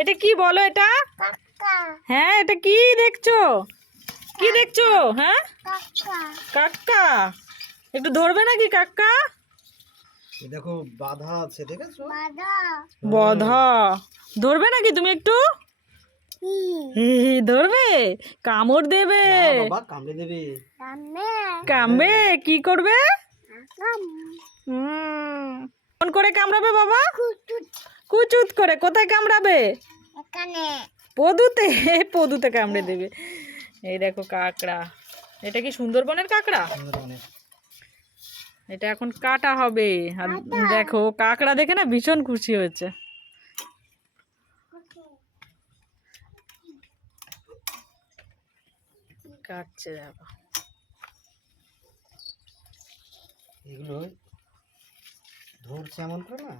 এটা কি বলো এটা? হ্যাঁ, এটা কি দেখছো? কি দেখছো? হ্যাঁ, কাক্কা। একটু ধরবে নাকি কাক্কা? দেখো বাধা আছে, দেখেছো? বাধা ধরবে নাকি তুমি একটু? ধরবে, কামড় দেবে। বাবা কামড়ে দেবে। কামড়ে কি করবে? কোন করে কামড়াবে বাবা? কুচুত করে। কোথায় কামড়াবে? পদুতে। পদুতে কামড়ে দেবে। এই দেখো কাকড়া। এটা কি সুন্দরবনের কাকড়া? এটা এখন কাটা হবে। আর দেখো কাকড়া দেখে না ভীষণ খুশি হয়েছে। কাটছে দেখো। এগুলো ধরছে এমন করে না।